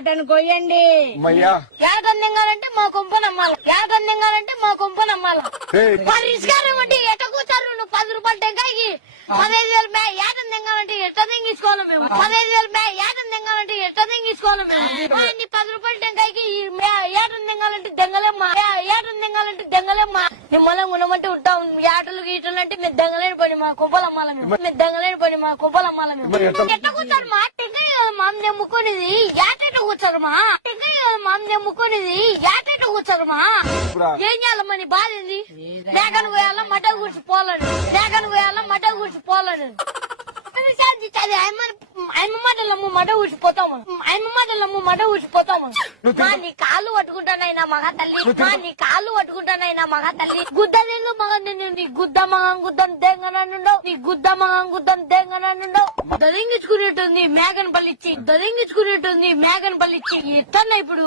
యాటను కొయ్యండి. మయ్యా యాటను తింగాలంటే మా కొంప నమ్మాలి. యాటను తింగాలంటే మా కొంప నమ్మాలి. పరిష్కారం అంటే ఎట కూర్చారు నువ్వు 10 రూపాయలు టెంకాయకి 15,000 మే యాటను తింగాలంటే ఎట్ట తింగించుకోవాలి మేము. 15,000 మే యాటను తింగాలంటే ఎట్ట తింగించుకోవాలి మేము. 10 రూపాయలు టెంకాయకి యాటను తింగాలంటే దెంగలేమ్మా. యాటను తింగాలంటే దెంగలేమ్మా. నిమ్మలం ఉండమంటే ఉంటాం. యాటలు గీటలు అంటే మీరు దెంగలేని పని మా కొంపలు అమ్మాలి మేము. మీరు దెంగలేని పని మా కొంపలు అమ్మాలి మేము. ఎట్ట కూర్చారు మా టెంకాయ కదా మా నమ్ముకునేది. యాటెట కూర్చారు మా టెంకాయ కదా మా నమ్ముకునేది. యాటెట కూర్చారు మా ఏం చేయాలమ్మని బాధ ఏంది. మేకను పోయాలా మట కూర్చి పోలను. మేకను పోయాలా మట కూర్చి పోలను. ఆయన మాటలమ్మ మట ఊసిపోతాము. ఆయన మాటలమ్మ మట ఊసిపోతాము. మా నీ కాళ్ళు పట్టుకుంటానైనా మగ తల్లి. మా నీ కాళ్ళు పట్టుకుంటానైనా మగ తల్లి. గుద్ద దెంగ మగ నీ గుద్ద మగం గుద్దం దెంగననుండవు. నీ గుద్ద మగం గుద్దం దెంగననుండవు. దొరింగించుకునేటుంది మేకను పల్లిచ్చి. దొరింగించుకునేటుంది మేకను పల్లిచ్చి. ఎత్తన్నా ఇప్పుడు